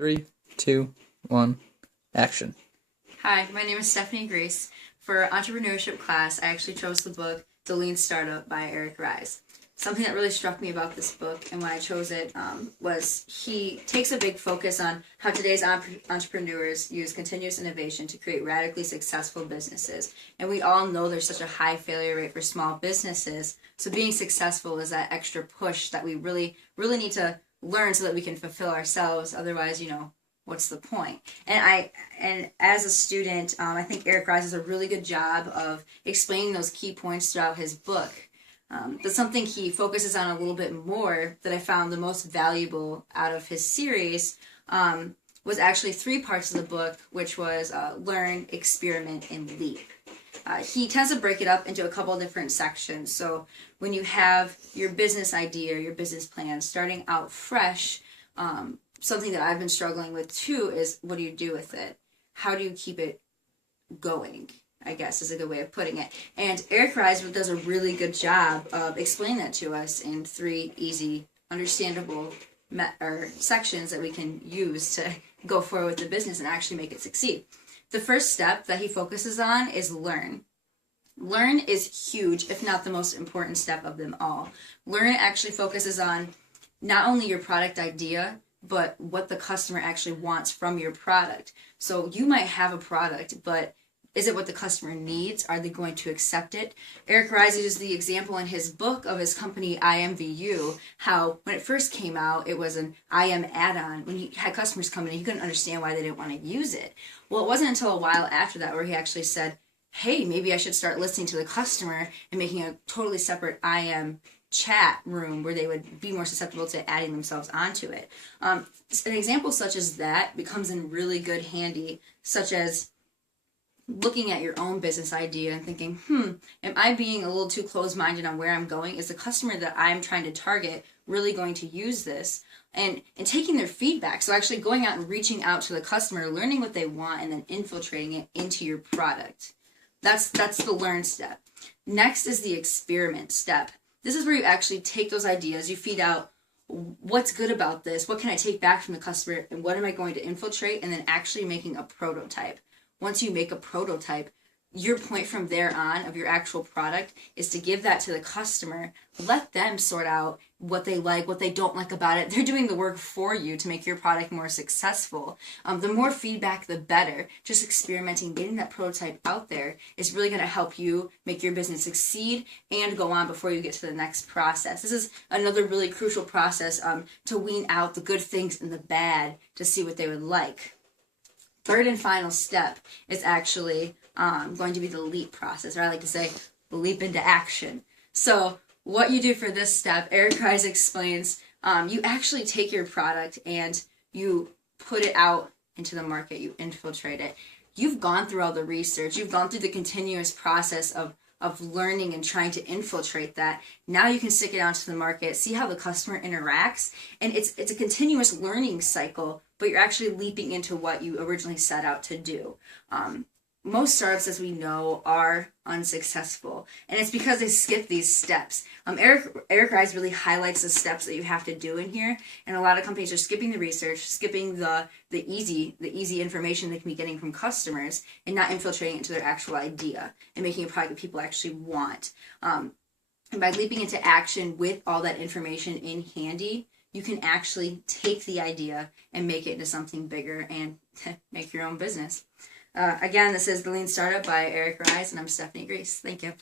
Three, two, one, action. Hi, my name is Stephanie Grace. For entrepreneurship class, I actually chose the book The Lean Startup by Eric Ries. Something that really struck me about this book and when I chose it was he takes a big focus on how today's entrepreneurs use continuous innovation to create radically successful businesses. And we all know there's such a high failure rate for small businesses. So being successful is that extra push that we really need to learn so that we can fulfill ourselves. Otherwise, what's the point? And as a student, I think Eric Ries does a really good job of explaining those key points throughout his book. But something he focuses on a little bit more that I found the most valuable out of his series was actually three parts of the book, which was learn, experiment, and leap. He tends to break it up into a couple of different sections. So when you have your business idea, your business plan starting out fresh, something that I've been struggling with too is what do you do with it? How do you keep it going, I guess is a good way of putting it. And Eric Ries does a really good job of explaining that to us in three easy, understandable sections that we can use to go forward with the business and actually make it succeed. The first step that he focuses on is learn. Learn is huge, if not the most important step of them all. Learn actually focuses on not only your product idea, but what the customer actually wants from your product. So you might have a product, but is it what the customer needs? Are they going to accept it? Eric Ries uses the example in his book of his company IMVU, how when it first came out, it was an IM add-on. When he had customers come in, he couldn't understand why they didn't want to use it. Well, it wasn't until a while after that where he actually said, hey, maybe I should start listening to the customer and making a totally separate IM chat room where they would be more susceptible to adding themselves onto it. An example such as that becomes in really good handy, such as looking at your own business idea and thinking, am I being a little too closed-minded on where I'm going? Is the customer that I'm trying to target really going to use this? And taking their feedback. So actually going out and reaching out to the customer, learning what they want, and then infiltrating it into your product. That's the learn step. Next is the experiment step. This is where you actually take those ideas, you feed out what's good about this, what can I take back from the customer, and what am I going to infiltrate, and then actually making a prototype. Once you make a prototype, your point from there on of your actual product is to give that to the customer, let them sort out what they like, what they don't like about it. They're doing the work for you to make your product more successful. The more feedback, the better. Just experimenting, getting that prototype out there is really going to help you make your business succeed and go on before you get to the next process. This is another really crucial process to wean out the good things and the bad to see what they would like. Third and final step is actually going to be the leap process, or I like to say leap into action. So what you do for this step, Eric Ries explains, you actually take your product and you put it out into the market, you infiltrate it. You've gone through all the research, you've gone through the continuous process of learning and trying to infiltrate that. Now you can stick it out to the market, see how the customer interacts, and it's a continuous learning cycle, but you're actually leaping into what you originally set out to do. Most startups, as we know, are unsuccessful, and it's because they skip these steps. Eric Ries really highlights the steps that you have to do in here, and a lot of companies are skipping the research, skipping the easy information they can be getting from customers, and not infiltrating into their actual idea and making a product that people actually want. And by leaping into action with all that information in handy, you can actually take the idea and make it into something bigger and make your own business. Again, this is The Lean Startup by Eric Ries, and I'm Stephanie Grace. Thank you.